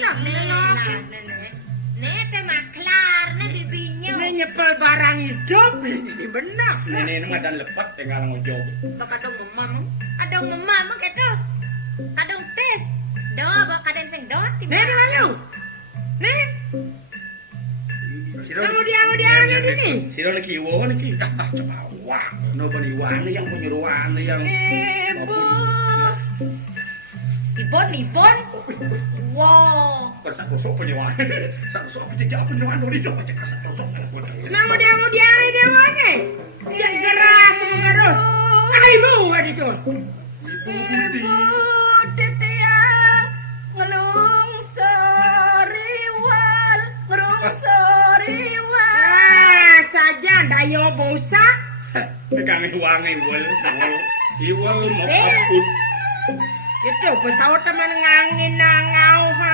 Lah Nek maklar nek bibinya. Nek nyepel barang hidup ini benar. Nenek ngadan lepat tinggal ngojo. Bak kadang memam keto. Kadang tes. Bak kadang sing dot. Nek di mana? Nek. Dia ini. Siro lagi wo lagi. Coba wah, nobody wani yang penyuruhan yang Ibon. Wow. Persak-persak penyuruhan. Sak-sak pejak penyuruhan dari dia pecah sak-sak. Nang dia ini mana? Jangan keras mengerus. Ibu adikku. Ibu tetiang ngelung soriwal. Saja dayo bosa. Kang wangi iwal mau kaput. Itu pesawat teman ngangin nangau ha.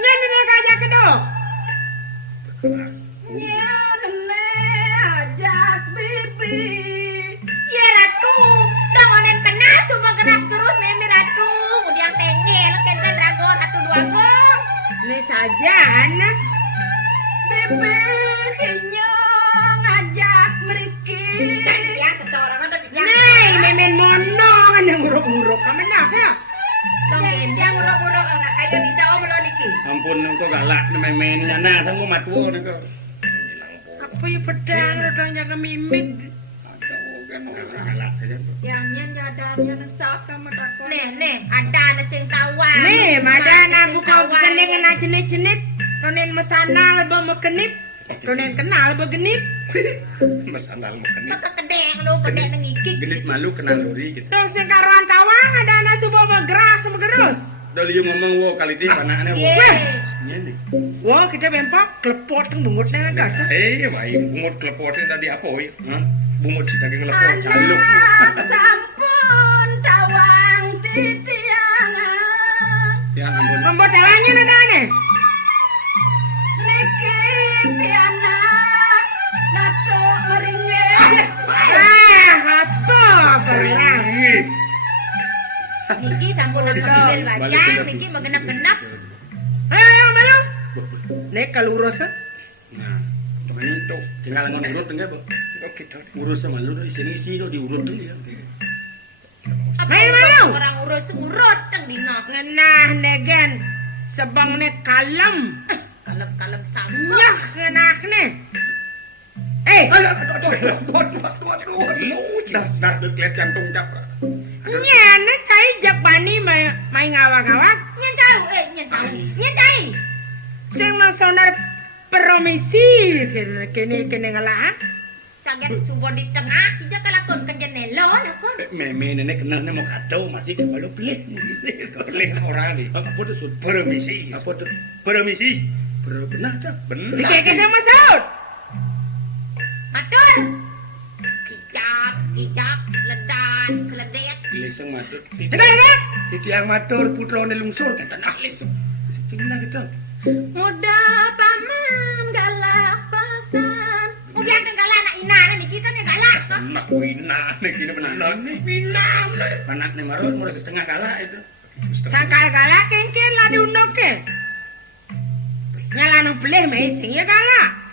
Ngene aja kedok. Nyane ajak bibi. Ya ratu, dangonen kena cuma keras terus memi ratu. Udiang tengel kenten dragon atu dua gong. Ini saja anak. Bibi kinyong ajak meriki. Ya setorang ada di Nih, memen mono kan yang nguruk-nguruk kamu nak ya. Dong gendang uruk-uruk anak kaya bisa om lo niki. Ampun engko galak nemen nyana tanggo matwo niku. Apa ya pedang orang jaga mimik. Aduh kan galak saja. Yang nyadarnya nesak sama takon. Nih, ada sing tawang. Nih, madana buka kening kena jenit-jenit. Tonen mesana lebo mekenip. Tonen kenal begenip. Mas andal makan. Maka kedeng lu kedeng ngikik. Genit malu kenal luri gitu. Tuh sing karuan tawang ada anak subuh bergeras semegerus. Dol yo ngomong wo kali di anakne wo. Ngene. Wah, kita bempak klepot teng bungut nang agak. Wae bungut klepote tadi apa we? Hah? Bungut sita ge nglepot caluk. Sampun tawang titiangan. Ya ampun. Pembot tawangnya ada aneh. Niki piana nato meringe. Apa berang. Niki sampun ambil wajah, niki menggenap-genap. Ayo, malu. Nek kalurus. Nah, cuman itu tinggal ngurut enggak, Bu? Kok kita urus sama lu di sini sih lo diurut tuh ya. Main malu. Orang urut teng dino. Ngenah negen. Sebang nek kalem. Kalem sama. Nyah ngenah nih. Aduh. Das de kelas jantung cap. Nyane kai Japani mai ngawak-ngawak. Nyentai. Sing masonar promisi kene ngalah. Saget subuh di tengah, ija kalakon ke jenelo lakon. Meme nenek kenal mau kado masih kepala pelit. Pelit orang nih. Apa tuh permisi? Apa tuh permisi? Benar dah. Benar. Dikeke sama Saud. Matur. Kijak, ledan, seledet. Liseng matur. Dengar. Titiang matur putrane lungsur kenten ahlis. Cina gitu. Muda paman galak pasan. Ubiang galak anak ina nih kita nih galak. Anak wina nih kini benar nih wina. Anak nih marun mulai setengah galak itu. Sangkal galak kengken lah diundok ke. Nyala nang beleh mei sing ya galak.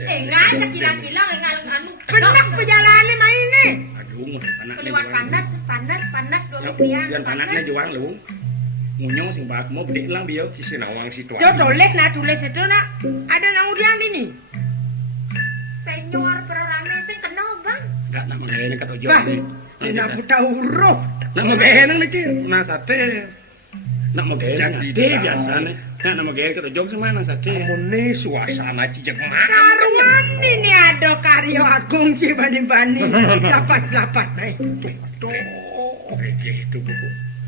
Ngai kila-kila ngal anu. Benak perjalanan main nih. Aduh, anak Lewat panas dua kepian. Yang anaknya juang lu. Ngunyong sing bak mau gede lang biau si sinawang situasi. Tuh tulis itu nak. Ada nang udian ini. Senyor perorane sing kena bang. Enggak nak mengene kata jo. Bah, nak buta huruf. Nak mengene niki na sate. Nak mengene biasa nih. Nak mengene kata jo semana sate. Amune suasana cijeng mah. Karuan ini ada karyo agung cibani-bani. Lapat naik. Tuh. Gitu Bu.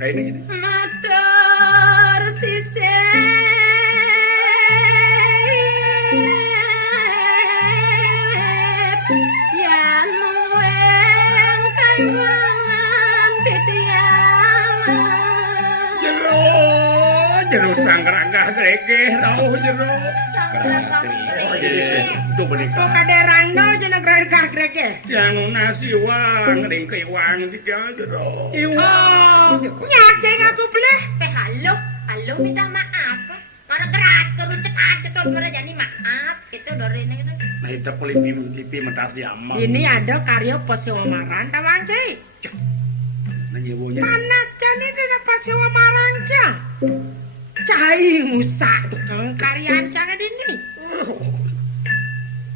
Kayak ini. Matur sise. Ya nuweng kailangan titiang. Jero sanggragah gregeh rawuh jero. Itu benika. Kok kaderano jeneng greg-greg. Yang nasi wang, ring ke wang tiga jero. Oh, nyaceng aku beleh. PH Aduh minta maaf. Karena keras terus cekat jadi maaf. Itu dari ini gitu. Nah itu lipi mentas di amal. Ini ada karya Pasewa Maran tawanci. Nah nyewonya. Panak jani dina Pasewa Maran ca. Cai ngusak tukang karyaan cara dini.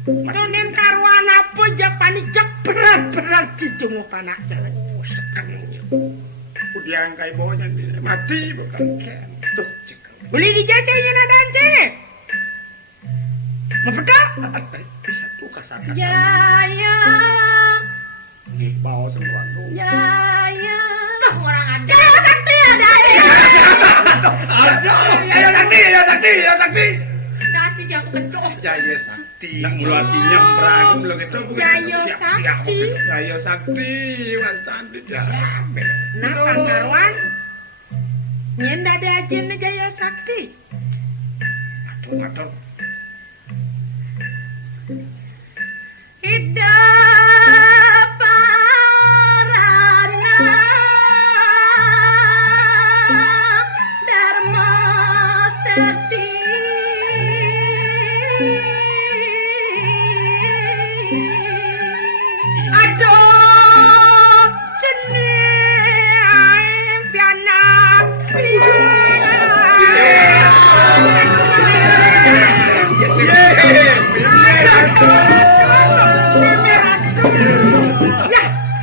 Nonen karuan apa japani jebret-bret dijungu panak jalan. Sekang. Udiang kai bonya mati bukan ken. Tuh cek. Boleh dijajahnya nadaan cewek. Mau pedak? Satu kasar-kasar. Jaya. Nih bawa semua. Jaya. Tuh orang ada. Jaya Sakti ada ya. Ayo sakti. Nasi jago kencos. Jaya Sakti. Nak mulati nyembrang belum itu. Jaya Sakti. Jaya Sakti, Mas Tandi. Nah, pangkarwan. Nyenda ada ajen Jaya Sakti. Aduh. Hidup parana Dharma Sakti. Aduh, jenis pianak.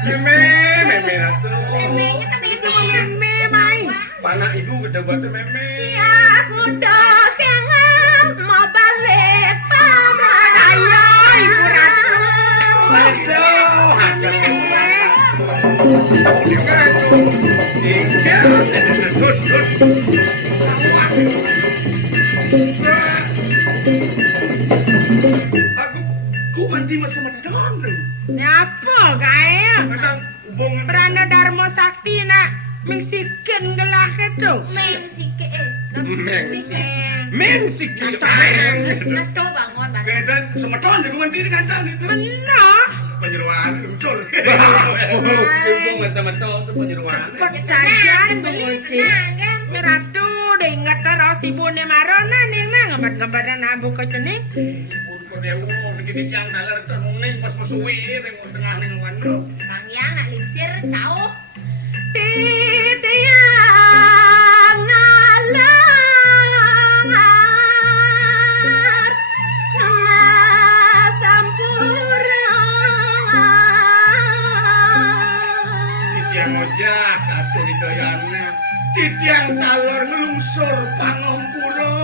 Memenya ke meme. Panak ibu gede-gede meme. Tiap muda kengang mau balik paman. Ayo, Ibu Ratu. Aduh, ada Aku mandi masuk medon. Nyapa kaya? Kadang hubungan Prana Dharma Sakti nak mengsikin gelah itu. Mengsike Mensik Nato bangun bangun. Kedan semedon aku mandi dengan tan itu. Menah. Penyeruan ucul. Hubung sama medon itu penyeruan. Cepet saja menguci. Meratu udah ingat terus ibu ne marona ning nang ngembat-ngembatan abu ke jenis. Kok dia begini yang dalar terning pas mesuwi ning tengah ning wano. Bang yang nak lingsir jauh. Titiang nalar Nuna sampura Titiang ojak atur idayana. Titiang talor ngelungsur pangompuro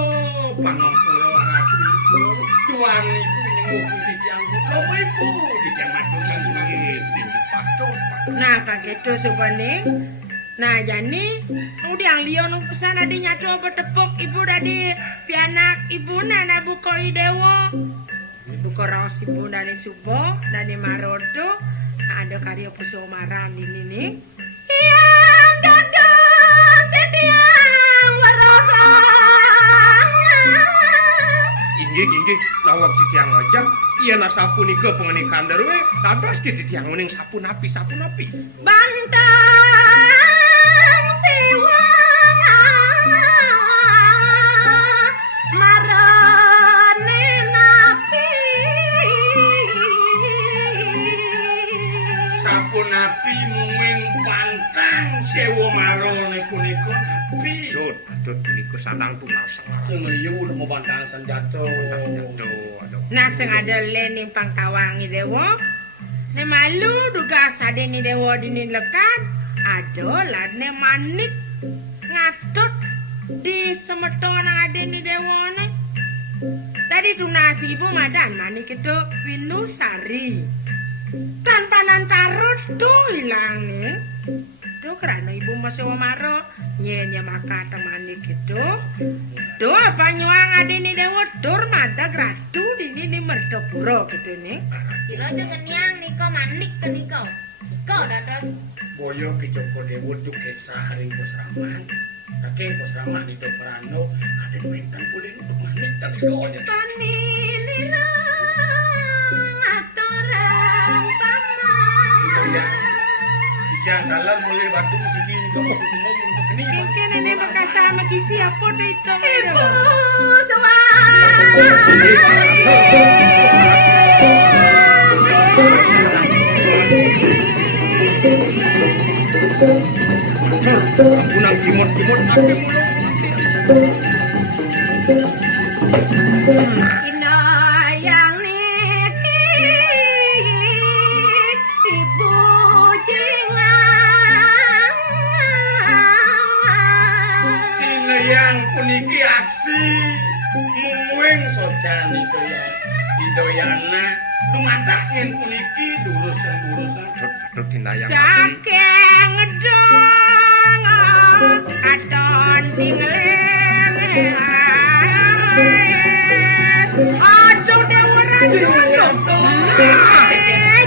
aratu ibu. Tuang ibu nyenguk titiang kulo ibu. Titiang madung yang begitu. Patuh. Nah, begitu sebenarnya. Nah, jadi udah yang lion urusan adinya tuh bertepuk ibu dari pianak ibu nana buko idewo. Buko raos ibu dari Subo dari Marodo. Ada karya Pusomaran ini nih. Yang dados titiang warosang Inggih, lawak titiang ojak, iya sapunika pengenikan darwe, dados ki titiang uning sapunapi. Bantang siwang marane napi Sapun api muing pantang sewa marone punika api. Aduh, niku sanang tunas. Semeyu mau pantang senjata. Aduh. Nah, sing ada lening pangkawangi dewo. Ne malu duga sadeni dewo dini lekat. Ado lah ne manik ngatut di semetong nang adeni dewo ne. Tadi tunasi ibu madan manik itu Winusari. Tanpa nantarut tuh hilang nih. Tuh karena ibu masih maro nyenya maka manik itu. Tuh apa nyuang adeni dewo dur mada gratu dini di merdopuro gitu nih. Sirojo kenyang niko manik ke niko. Niko dados Boyo kejoko dewo tuh kesah hari posraman. Kakek posraman itu perano. Ada mintan pulih untuk manik tapi kau aja. panilirang atorang paman. Jangan dalam mulai batu sini untuk ngomong untuk ini. Mungkin ini bekas sama kisi apa deh itu. Ibu Punang kimot-kimot tapi Ina yang niki Ibu jingang Ina yang puniki aksi mumuing sojani doyana dumadak yen puniki urusan aduh kinayang Saking ngedong aton dingleng aduh dewa ratu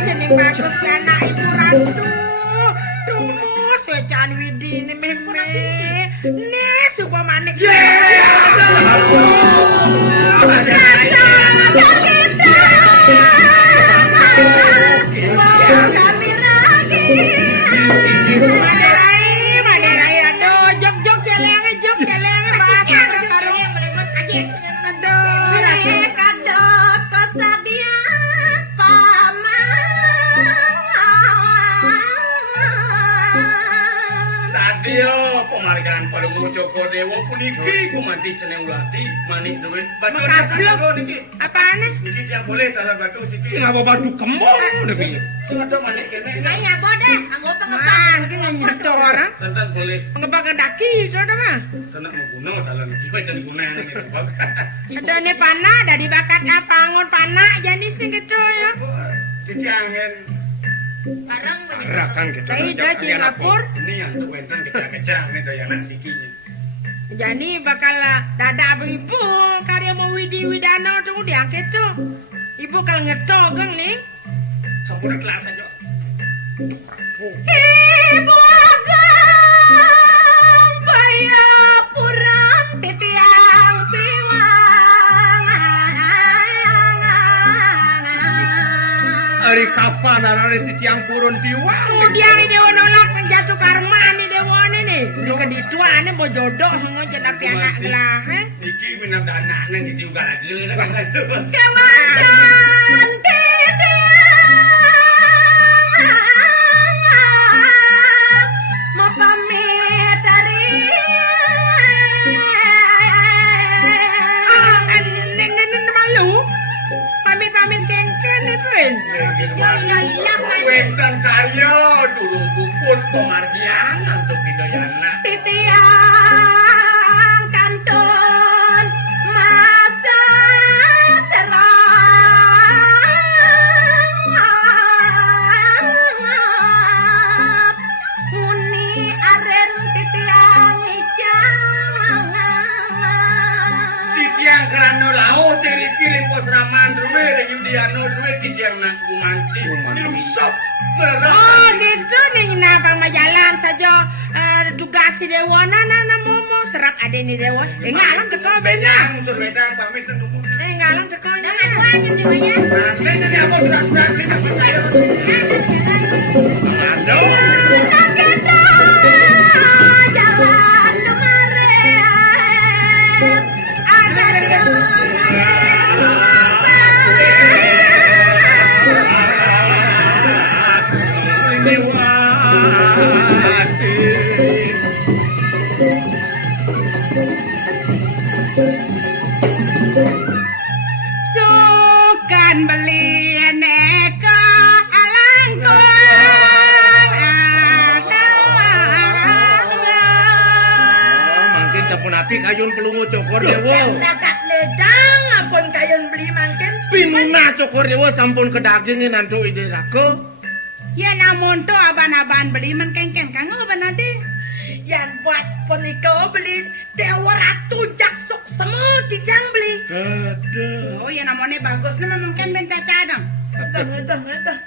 jeneng bagus anak ibu ratu tumus wecan widine meme nih supa manik Maderai aduh jok celeng bahasa karo aduh kadot kosadia Sadio pemarikan pada Joko Dewa puniki kumanti ceneng ulati manik duit batu Makablok. niki Apaan niki dia boleh taruh batu siki sing apa batu kembang deui sing ada manik kene Nanya bodeh anggo pengembang Man, ki nyetor tentang boleh pengembang daki saudara mah tenak mau guna dalam jiwa dan guna gitu bang ada nih panah dari bakat pangon panah jadi sing gitu ya jadi angin bareng begitu rakan kita Cai dah Singapur ini yang tuh enten kecang-kecang nih doyanan sikinya jadi bakal dada ibu karya mau widi widano tuh diangkat tuh ibu kalau ngetogeng nih sampun kelas aja Ibu agang baya puran titiang piwang ari kapan arane si tiang purun diwang kemudian ini dewa nolak menjatuh karma nih dewa nih kedituannya mau jodoh ngojek tapi anak gelah iki minat anak-anak gitu juga lagi kewajan titiang mau pamit dari malu pamit kengken nih pun Wetan karya dulu bukun pemargian untuk Hidayana titiang kantun masa serang muni aren titiang ijang Titiang kerana laut dari kirim pos raman duwe Yudiano duwe titiang nak gumanti Nilusop oh gitu nih kenapa majalan saja duga si dewa nana momo serap ada nih dewa ngalang teko benar Benang surwedang pamit tunggu ngalang teko jangan wajib juga ya Ini jadi apa surat-surat tidak percaya Aduh jalan lumaret ada sukan beli neka alangku mangkin capun api kayun pelungu cokor dewa Dakat ledang apun kayun beli mangkin pinuna cokor dewa sampun kedagingin nanti ide rako ya namun to aban-aban beli mengkengken kang aban nanti yan buat puniko beli dewa ratu jaksuk semua dijang beli Aduh. oh ya namanya bagus nih mungkin ben caca dong. Ngetah.